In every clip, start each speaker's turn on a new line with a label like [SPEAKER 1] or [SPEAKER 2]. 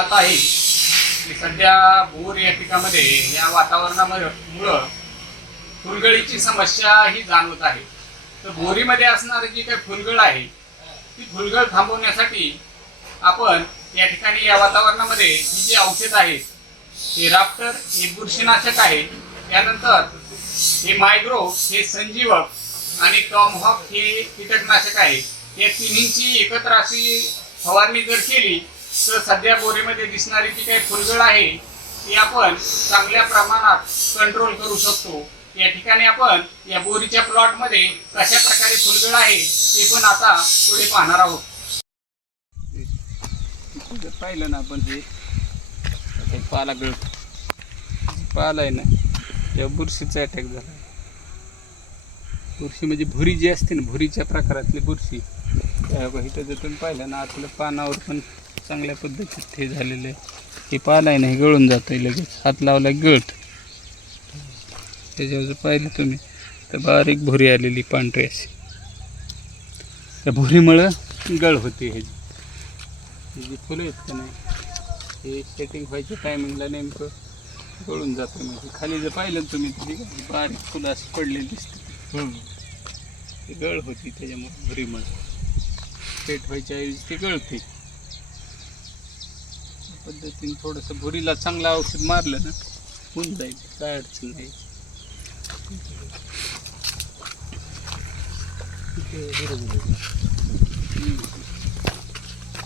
[SPEAKER 1] पाहत आहे. की सध्या भोर या पिकामध्ये या वातावरणामुळं फुलगळीची समस्या ही जाणवत आहे. तर बोरीमध्ये असणारी जी काही फुलगळ आहे ती फुलगळ थांबवण्यासाठी आपण या ठिकाणी या वातावरणामध्ये ही जी औषध आहेत हे राफ्टर हे बुरशीनाशक आहे त्यानंतर हे मायग्रो हे संजीवक आणि टॉमहॉक हे कीटकनाशक आहे. या तिन्हींची एकत्र अशी फवारणी जर केली सध्या बोरीमध्ये दिसणारी जी काही फुलगळ आहे ती आपण चांगल्या प्रमाणात कंट्रोल करू शकतो. या ठिकाणी आपण या बोरीच्या प्लॉटमध्ये कशा प्रकारे फुलगळ आहे ते पण आता पुढे पाहणार आहोत. पाहिलं ना आपण हे. पाला गळ पाला आहे ना. त्या बुरशीचा अटॅक झाला बुरशी म्हणजे भुरी जी असते ना भुरीच्या प्रकारातली बुरशी. त्या जर तुम्ही पाहिलं ना आतलं पानावर पण चांगल्या पद्धतीत हे झालेलं आहे. हे पाला आहे ना हे गळून जातं लगेच. हात लावला गळत. त्याच्यावर जर पाहिलं तुम्ही तर बारीक भुरी आलेली पांढरी अशी. त्या भुरीमुळं गळ होते ह्याची ही जी फुलं आहेत का नाही हे सेटिंग व्हायच्या टायमिंगला नेमकं गळून जातं. म्हणजे खाली जर पाहिलं ना तुम्ही तरी बारीक फुलं अशी पडलेली दिसते ती गळ होती त्याच्यामुळे भुरीमुळे. सेट व्हायच्या ऐवजी ती गळते. पद्धतीने थोडंसं भुरीला चांगलं औषध मारलं ना होऊन जाईल काय अडचण नाही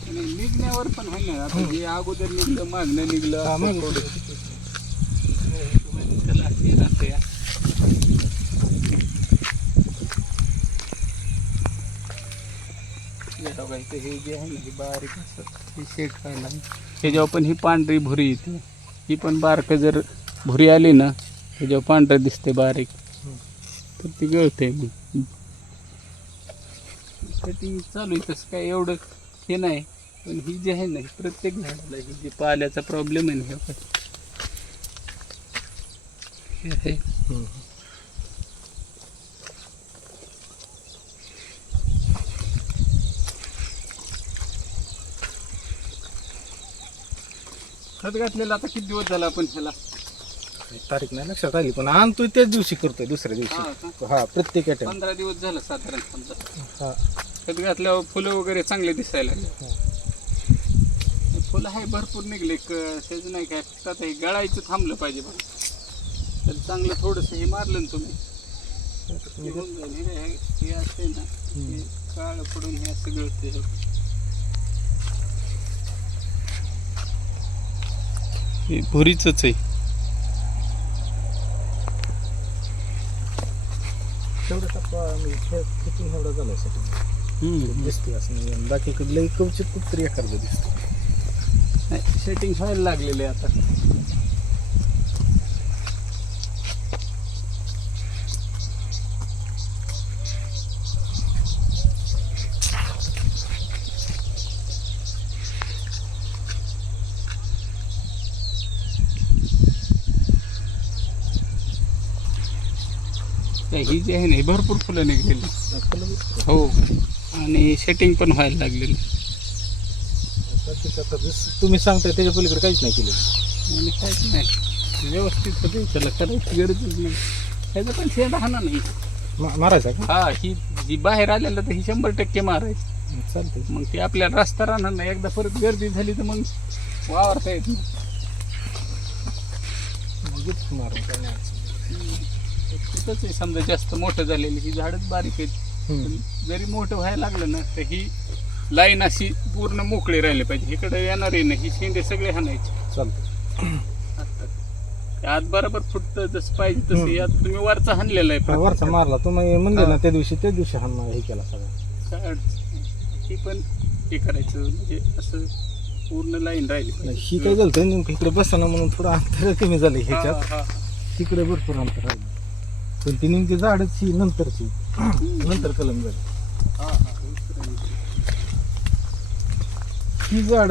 [SPEAKER 1] निघण्यावर पण आहे ना आता जे अगोदर निघलं मागणं निघलं
[SPEAKER 2] हा,
[SPEAKER 1] असं. थोडं. त्याला हे राहतं या. हे हे जे आहे ना हे बारीक असं हे शेट व्हायला ह्याच्यावर पण ही पांढरी भुरी येते. ही पण बारकं जर भुरी आली ना त्याच्यावर पांढरं दिसते बारीक. तर ती गळते मग ती चालू आहे तसं काय एवढं हे नाही. पण ही जी आहे ना ही प्रत्येक झाडाला ही जी पाल्याचा प्रॉब्लेम आहे ना हे खत घातलेलं आता किती दिवस झाला आपण ह्याला?
[SPEAKER 2] तारीख नाही लक्षात आली. पण आणतोय त्याच दिवशी करतोय दुसऱ्या
[SPEAKER 1] हा
[SPEAKER 2] दिवशी हा प्रत्येक आयटम
[SPEAKER 1] पंधरा दिवस झालं साधारण समजा
[SPEAKER 2] हा.
[SPEAKER 1] खत घातल्यावर फुलं वगैरे चांगले दिसायला लागले. फुलं आहे भरपूर निघले क त्याचं नाही काय फक्त आता हे गळायचं थांबलं पाहिजे बघा. तर चांगलं थोडंसं हे मारलं ना तुम्ही. हे होऊन जाईल. हे हे- हे असते ना हे काळं पडून हे असं गळते हे भुरीच आहे.
[SPEAKER 2] दिसते असं बाकी लई कवचित कुठतरी एखादं दिसतं
[SPEAKER 1] सेटिंग व्हायला लागलेले आता. ही जी आहे ना ही भरपूर फुलं निघलेली. हो. आणि सेटिंग पण व्हायला लागलेली.
[SPEAKER 2] तुम्ही सांगताय त्याच्या पलीकडे काहीच नाही केलं
[SPEAKER 1] आणि काहीच नाही. व्यवस्थित होते. त्याला करायची गरजच नाही. त्याचं पण शेण राहणार नाही.
[SPEAKER 2] मारायचा का?
[SPEAKER 1] हा ही जी बाहेर आलेलं तर ही शंभर टक्के मारायची.
[SPEAKER 2] चालतंय.
[SPEAKER 1] मग ते आपल्याला रस्ता राहणार नाही. एकदा परत गर्दी झाली तर मग वावरता येत नाही.
[SPEAKER 2] मग इथं मारून काय
[SPEAKER 1] तिथंच आहे समजा जास्त मोठं झालेली ही झाडच बारीक आहेत. जरी मोठं व्हायला लागलं ना तर ही लाईन अशी पूर्ण मोकळी राहिली पाहिजे. इकडे येणार आहे ना ही शेंडे सगळे हाणायचे.
[SPEAKER 2] चालतंय.
[SPEAKER 1] आत बरोबर फुटतं जसं पाहिजे तसं. यात तुम्ही वरचा हाणलेला आहे.
[SPEAKER 2] वरचा मारला. तुम्ही म्हणले
[SPEAKER 1] हा.
[SPEAKER 2] ना त्या दिवशी त्या दिवशी हा मा- हे केला सगळं.
[SPEAKER 1] ही पण हे करायचं म्हणजे असं पूर्ण लाईन राहिली.
[SPEAKER 2] ही काय झालं नेमकं? इकडे बसताना म्हणून थोडं अंतर कमी झालं ह्याच्यात. तिकडे भरपूर अंतर राहिलं पण ती नेमकी झाडच ही नंतरची. नंतर कलम झाली.
[SPEAKER 1] ही
[SPEAKER 2] झाड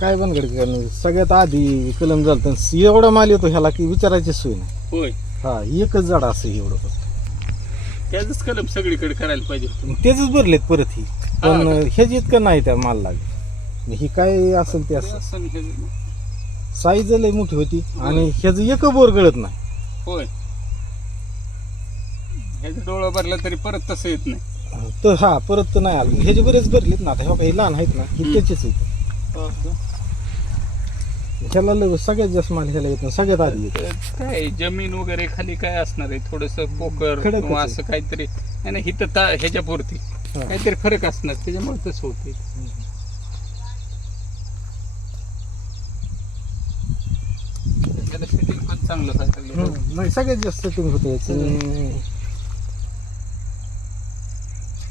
[SPEAKER 2] काय बनगड करणार सगळ्यात आधी कलम झालं तर एवढा माल येतो ह्याला की विचारायची सोय नाही.
[SPEAKER 1] होय.
[SPEAKER 2] हा एकच झाड असं एवढं फक्त.
[SPEAKER 1] त्याच कलम सगळीकडे करायला पाहिजे होतं.
[SPEAKER 2] तेच भरलेत परत ही. पण
[SPEAKER 1] हा
[SPEAKER 2] ह्याच इतकं नाही त्या माल लागेल ही काय असेल ते
[SPEAKER 1] ते
[SPEAKER 2] असं
[SPEAKER 1] असं हे
[SPEAKER 2] साईज लय मोठी होती आणि ह्याचं एक बोर गळत नाही.
[SPEAKER 1] होय. ह्याचं डोळं भरलं तरी परत तसं येत नाही.
[SPEAKER 2] तर हा परत तर नाही आलं. ह्याचे बरेच भरलेत ना आता हे बघा, हे लहान आहेत ना हे. त्याचेच आहेत. ह्याला लय सगळ्यात जास्त माल ह्याला येत नाही सगळ्यात आधी येत
[SPEAKER 1] तर काय जमीन वगैरे खाली काय असणार आहे? थोडस पोकर
[SPEAKER 2] खडकच
[SPEAKER 1] किंवा
[SPEAKER 2] आहे.
[SPEAKER 1] असं काहीतरी. नाही नाही, हिथं ता ह्याच्या पुरती
[SPEAKER 2] हा.
[SPEAKER 1] काहीतरी फरक असणार त्याच्यामुळे तसं होते त्याला सेटिंग पण चांगलं व्हायला लागलं.
[SPEAKER 2] हम्म. नाही सगळ्यात जास्त सेटिंग होते याचं.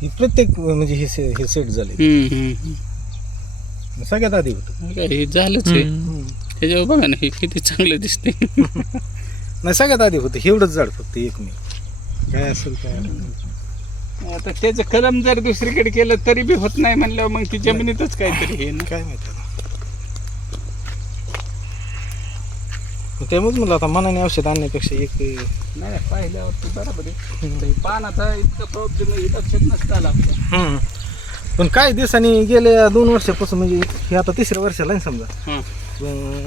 [SPEAKER 2] ही प्रत्येक म्हणजे हे से- हे सेट झाले.
[SPEAKER 1] हम्म, हम्म, हम्म.
[SPEAKER 2] सगळ्यात आधी होतं.
[SPEAKER 1] काय हे झालंच आहे.
[SPEAKER 2] हम्म.
[SPEAKER 1] त्याच्यावर बघा ना हे किती चांगलं दिसते
[SPEAKER 2] नाही सगळ्यात आधी होतं. एवढंच झाड फक्त एक मी. काय असेल काय
[SPEAKER 1] आता त्याचं कलम जर दुसरीकडे केलं तरी बी होत नाही म्हणल्यावर मग ती जमिनीतच काहीतरी हे ना.
[SPEAKER 2] काय माहिती आता. मग त्यामुळेच मला आता मनाने औषध आणण्यापेक्षा एक
[SPEAKER 1] नाही पाहिल्यावर ते बरोबर आहे. तर पानाचा इतका प्रॉब्लेम आहे लक्षात नसतं आला आपलं
[SPEAKER 2] हम्म. पण काही दिवसांनी गेल्या दोन वर्षापासून म्हणजे हे आता तिसऱ्या वर्षाला आहे समजा.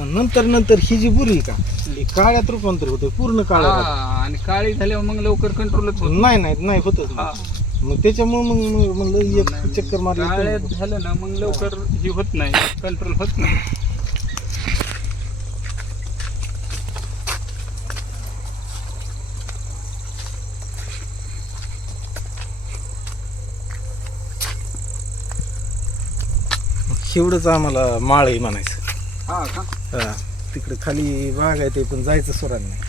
[SPEAKER 2] नंतर नंतर ही जी बुरी का ही काळ्यात रूपांतर होते पूर्ण काळ्या
[SPEAKER 1] हा, आणि काळी झाल्यावर मग लवकर कंट्रोलच होत.
[SPEAKER 2] नाही नाही नाही होतच
[SPEAKER 1] हा.
[SPEAKER 2] मग त्याच्यामुळे मग मग म्हणलं एक चक्कर मारली
[SPEAKER 1] काळ्यात झालं ना मग लवकर ही होत नाही कंट्रोल होत नाही.
[SPEAKER 2] एवढंच आम्हाला माळ आहे म्हणायचं.
[SPEAKER 1] हा का?
[SPEAKER 2] हा तिकडे खाली बाग आहे ते पण जायचं सोरान. नाही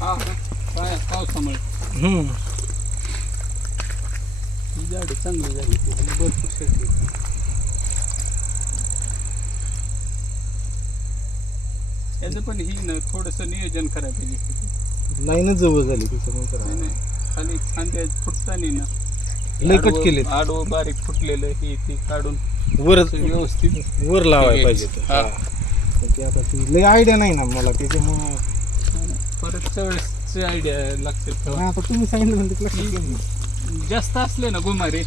[SPEAKER 1] हा का? काय पावसामुळे
[SPEAKER 2] हम्म.
[SPEAKER 1] ही झाडं चांगली झाली ती आणि भरपूर शेती याचं पण ही ना थोडस नियोजन करायला पाहिजे.
[SPEAKER 2] नाही ना जवळ झाली त्याच्यामुळे
[SPEAKER 1] नाही. नाही. खाली खांद्या फुटतानी ना
[SPEAKER 2] लय कट
[SPEAKER 1] आडवं-
[SPEAKER 2] केलेत
[SPEAKER 1] आडवं बारीक फुटलेलं हे ते काढून
[SPEAKER 2] वर
[SPEAKER 1] असं व्यवस्थित
[SPEAKER 2] वर लावायला पाहिजे ते.
[SPEAKER 1] हा.
[SPEAKER 2] हा. पण ते आता ती लय आयडिया नाही ना मला त्याच्यामुळे
[SPEAKER 1] परत वेळेसची आयडिया लागते तेव्हा.
[SPEAKER 2] आता तुम्ही सांगितलं म्हणजे लक्षात येईल ना.
[SPEAKER 1] जास्त असले ना गुमारे.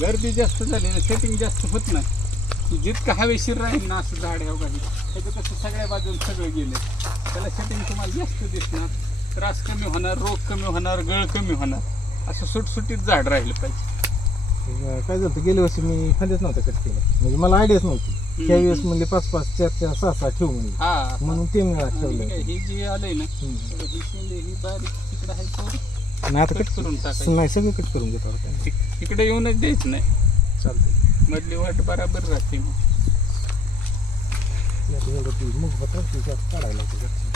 [SPEAKER 1] गर्दी जास्त झाली ना सेटिंग जास्त होत नाही जितकं हवेशीर राहील ना असं झाड ह्या काही त्याचं कसं सगळ्या बाजून सगळं गेलं त्याला सेटिंग तुम्हाला जास्त दिसणार त्रास कमी होणार रोग कमी होणार गळ कमी होणार असं सुटसुटीत झाड राहिलं पाहिजे.
[SPEAKER 2] काय झालं गेल्या वर्षी मी खालीच नव्हतं कट केलं. म्हणजे मला आयडियाच नव्हती. त्या वेळेस म्हणले पाच पाच चार चार सहा सहा ठेवू म्हणले.
[SPEAKER 1] हा.
[SPEAKER 2] म्हणून ते मी
[SPEAKER 1] आणि
[SPEAKER 2] ठेवलं
[SPEAKER 1] काय, ही जी आलंय ना
[SPEAKER 2] हम्म.
[SPEAKER 1] ही शेंडे ही बारीक तिकडे आहे तो
[SPEAKER 2] आणि आता
[SPEAKER 1] कट
[SPEAKER 2] कट
[SPEAKER 1] करून टाकायचं.
[SPEAKER 2] नाही सगळं कट करून घेतो आता.
[SPEAKER 1] तिकडे येऊनच द्यायचं नाही.
[SPEAKER 2] चालतंय.
[SPEAKER 1] मधली वाट बराबर राहते मग.
[SPEAKER 2] मूग त्यात काढायला लागतं.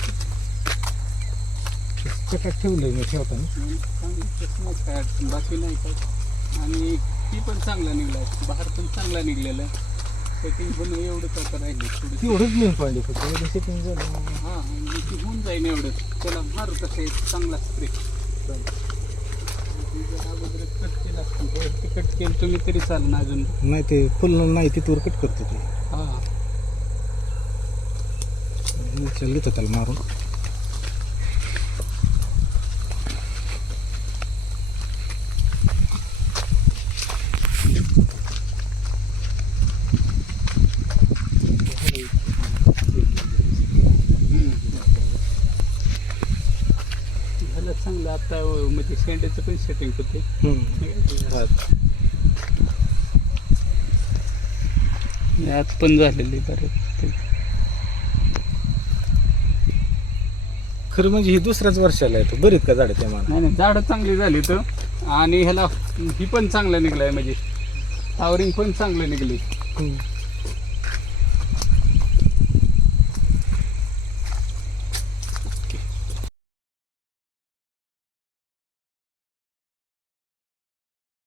[SPEAKER 2] चटात ठेवलंय मी ठेवताना.
[SPEAKER 1] नाही काय अडचण बाकी नाही काय आणि ती पण चांगला निघला आहे. बाहेर पण चांगला निघलेला आहे. सेटिंग पण एवढंच आता राहिली थोडी
[SPEAKER 2] तेवढंच मेन फक्त. एवढं सेटिंग झालं
[SPEAKER 1] हां म्हणजे ती होऊन जाईन एवढंच. त्याला मारू कसं आहे? चांगला स्प्रे अगोदर कट केला असतं कट केलं तुम्ही तरी चालेल अजून.
[SPEAKER 2] नाही ते फुल नाही तिथवर कट करतो ते.
[SPEAKER 1] हां.
[SPEAKER 2] चाललं होतं त्याला मारून
[SPEAKER 1] झालं चांगलं आता म्हणजे शेंड्याचं पण सेटिंग होते. आत पण झालेली बरं.
[SPEAKER 2] खरं म्हणजे ही दुसऱ्याच वर्षाला येतो. बरीच का झाडं त्या माना
[SPEAKER 1] नाही नाही झाडं चांगली झाली तर. आणि ह्याला ही पण चांगलं निघलंय. म्हणजे टावरिंग पण चांगलं निघली